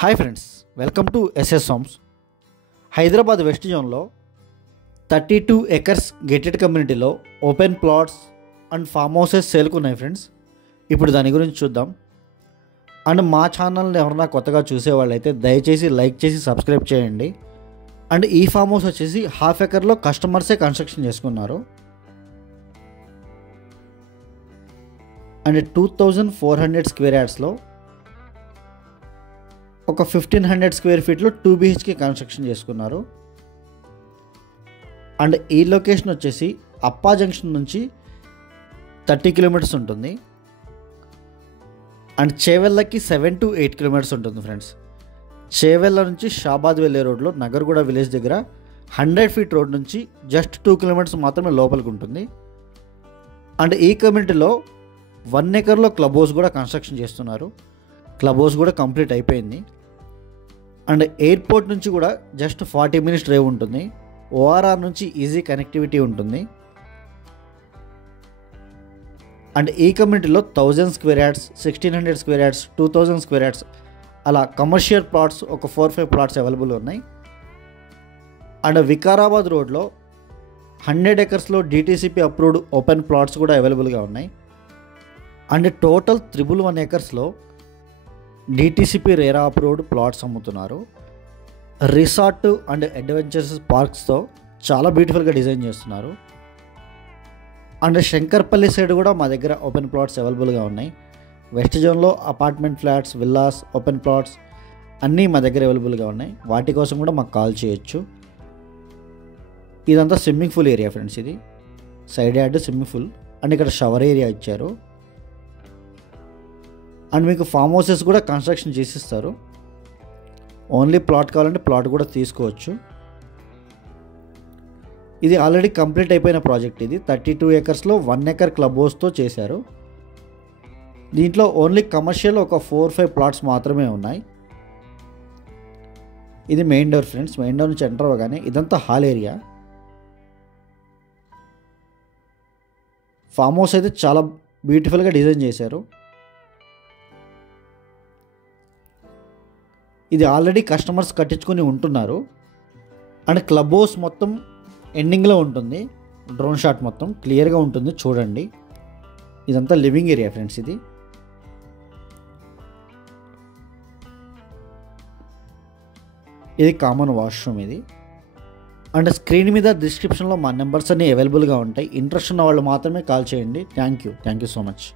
Hi friends, welcome to SS homes. Hyderabad west జోన్లో 32 acres gated కమ్యూనిటీలో open plots and farm houses సేల్కు ఉన్నాయి friends. ఇప్పుడు దాని గురించి చూద్దాం. అండ్ మా ఛానల్ని ఎవరన్నా కొత్తగా చూసేవాళ్ళైతే దయచేసి లైక్ చేసి సబ్స్క్రైబ్ చేయండి. అండ్ ఈ ఫామ్ హౌస్ వచ్చేసి 1/2 ఎకర్లో కస్టమర్సే కన్స్ట్రక్షన్ చేసుకున్నారు. అండ్ 2400 స్క్వేర్ యార్డ్స్లో ఒక 1500 స్క్వేర్ ఫీట్లో 2 BHK కన్స్ట్రక్షన్ చేసుకున్నారు. అండ్ ఈ లొకేషన్ వచ్చేసి అప్పా జంక్షన్ నుంచి 30 కిలోమీటర్స్ ఉంటుంది. అండ్ చేవెళ్ళకి 7 to 8 కిలోమీటర్స్ ఉంటుంది ఫ్రెండ్స్. చేవెళ్ళ నుంచి షాబాద్ వెళ్ళే రోడ్లో నగర్గూడ విలేజ్ దగ్గర 100 ఫీట్ రోడ్ నుంచి జస్ట్ 2 కిలోమీటర్స్ మాత్రమే లోపలికి ఉంటుంది. అండ్ ఈ కమ్యూనిటీలో 1 ఎకర్లో క్లబ్ హౌస్ కూడా కన్స్ట్రక్షన్ చేస్తున్నారు. క్లబ్ హౌస్ కూడా కంప్లీట్ అయిపోయింది. అండ్ ఎయిర్పోర్ట్ నుంచి కూడా జస్ట్ 40 minutes డ్రైవ్ ఉంటుంది. ORR నుంచి ఈజీ కనెక్టివిటీ ఉంటుంది. అండ్ ఈ కమ్యూనిటీలో 1000 square yards, 1600 square yards, 2000 square yards అలా కమర్షియల్ ప్లాట్స్ ఒక 4-5 ప్లాట్స్ అవైలబుల్ ఉన్నాయి. అండ్ వికారాబాద్ రోడ్లో 100 ఎకర్స్లో DTCP అప్రూవ్డ్ ఓపెన్ ప్లాట్స్ కూడా అవైలబుల్గా ఉన్నాయి. And total 111 ఎకర్స్లో DTCP RERA approved plots అమ్ముతున్నారు. రిసార్ట్ అండ్ అడ్వెంచర్స్ పార్క్స్తో చాలా బ్యూటిఫుల్గా డిజైన్ చేస్తున్నారు. అండ్ శంకర్పల్లి సైడ్ కూడా మా దగ్గర ఓపెన్ ప్లాట్స్ అవైలబుల్గా ఉన్నాయి. వెస్ట్ జోన్లో apartment flats, villas, open plots అన్నీ మా దగ్గర అవైలబుల్గా ఉన్నాయి. వాటి కోసం కూడా మాకు కాల్ చేయొచ్చు. ఇదంతా స్విమ్మింగ్ పూల్ ఏరియా ఫ్రెండ్స్. ఇది side yard swimming pool and ఇక్కడ షవర్ ఏరియా ఇచ్చారు. అండ్ మీకు ఫామ్ హౌసెస్ కూడా కన్స్ట్రక్షన్ చేసిస్తారు. ఓన్లీ ప్లాట్ కావాలంటే ప్లాట్ కూడా తీసుకోవచ్చు. ఇది ఆల్రెడీ కంప్లీట్ అయిపోయిన ప్రాజెక్ట్. ఇది 32 ఎకర్స్లో 1 ఎకర్ క్లబ్ హౌస్తో చేశారు. దీంట్లో ఓన్లీ కమర్షియల్ ఒక 4-5 ప్లాట్స్ మాత్రమే ఉన్నాయి. ఇది main door friends. Main door నుంచి ఎంటర్ అవ్వగానే ఇదంతా హాల్ ఏరియా. ఫామ్ హౌస్ అయితే చాలా బ్యూటిఫుల్గా డిజైన్ చేశారు. ఇది ఆల్రెడీ కస్టమర్స్ కట్టించుకొని ఉంటున్నారు. అండ్ క్లబ్ హౌస్ మొత్తం ఎండింగ్లో ఉంటుంది. డ్రోన్ షాట్ మొత్తం క్లియర్గా ఉంటుంది, చూడండి. ఇదంతా లివింగ్ ఏరియా ఫ్రెండ్స్. ఇది కామన్ వాష్రూమ్. ఇది అండ్ స్క్రీన్ మీద డిస్క్రిప్షన్లో మా నెంబర్స్ అన్నీ అవైలబుల్గా ఉంటాయి. ఇంట్రెస్ట్ ఉన్న వాళ్ళు మాత్రమే కాల్ చేయండి. Thank you so much.